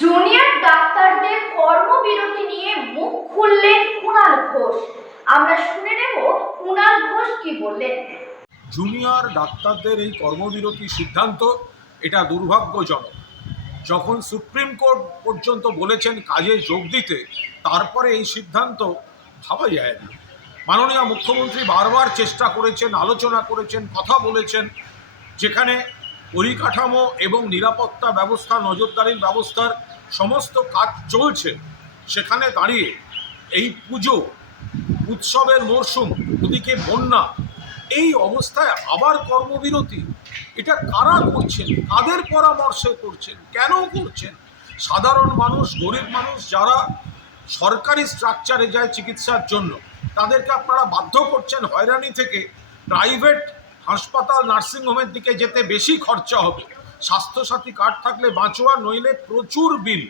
Junior ডাক্তারদের কর্মবিরতি নিয়ে মুখ খুললেন কুণাল ঘোষ। আমরা শুনে নেব কুণাল ঘোষ কি বললেন। জুনিয়র ডাক্তারদের এই কর্মবিরতি সিদ্ধান্ত এটা দুর্ভাগ্যজনক। যখন সুপ্রিম কোর্ট পর্যন্ত বলেছেন কাজে যোগ দিতে, তারপরে এই সিদ্ধান্ত ভাবা যায় না। মাননীয় মুখ্যমন্ত্রী বারবার চেষ্টা করেছেন, আলোচনা করেছেন, কথা বলেছেন, যেখানে পরিকাঠামো এবং নিরাপত্তা ব্যবস্থা, নজরদারির ব্যবস্থার সমস্ত কাজ চলছে, সেখানে দাঁড়িয়ে এই পুজো উৎসবের মরশুম, ওদিকে বন্যা, এই অবস্থায় আবার কর্মবিরতি, এটা কারা করছেন, কাদের পরামর্শে করছেন, কেন করছেন? সাধারণ মানুষ, গরিব মানুষ যারা সরকারি স্ট্রাকচারে যায় চিকিৎসার জন্য, তাদেরকে আপনারা বাধ্য করছেন হয়রানি থেকে প্রাইভেট হাসপাতাল, নার্সিংহোমের দিকে যেতে বেশি খরচা হবে। স্বাস্থ্যসাথী কার্ড থাকলে বাঁচোয়া, নইলে প্রচুর বিল।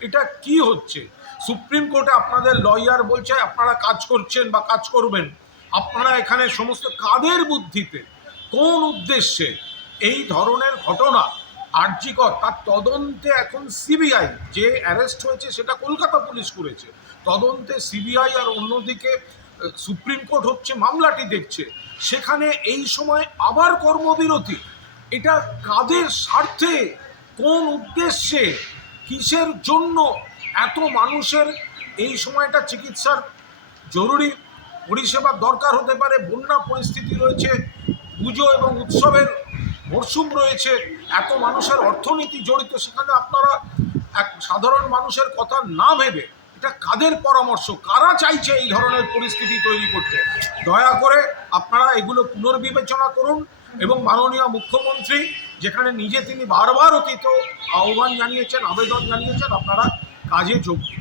এটা কি হচ্ছে? সুপ্রিম কোর্টে আপনাদের লয়ার বলছে আপনারা কাজ করছেন বা কাজ করবেন। আপনারা এখানে সমস্ত কাদের বুদ্ধিতে, কোন উদ্দেশ্যে এই ধরনের ঘটনা? আরজি কর, তার তদন্তে এখন সিবিআই, যে অ্যারেস্ট হয়েছে সেটা কলকাতা পুলিশ করেছে, তদন্তে সিবিআই, আর অন্যদিকে সুপ্রিম কোর্ট হচ্ছে মামলাটি দেখছে। সেখানে এই সময় আবার কর্মবিরতি, এটা কাদের স্বার্থে, কোন উদ্দেশ্যে, কিসের জন্য? এত মানুষের এই সময়টা চিকিৎসার জরুরি পরিষেবার দরকার হতে পারে, বন্যা পরিস্থিতি রয়েছে, পুজো এবং উৎসবের মরশুম রয়েছে, এত মানুষের অর্থনীতি জড়িত, সেখানে আপনারা এক সাধারণ মানুষের কথা না ভেবে, এটা কাদের পরামর্শ, কারা চাইছে এই ধরনের পরিস্থিতি তৈরি করতে? দয়া করে আপনারা এগুলো পুনর্বিবেচনা করুন এবং মাননীয় মুখ্যমন্ত্রী যেখানে নিজে তিনি বারবার অতীত আহ্বান জানিয়েছেন, আবেদন জানিয়েছেন, আপনারা কাজে যোগ দিন।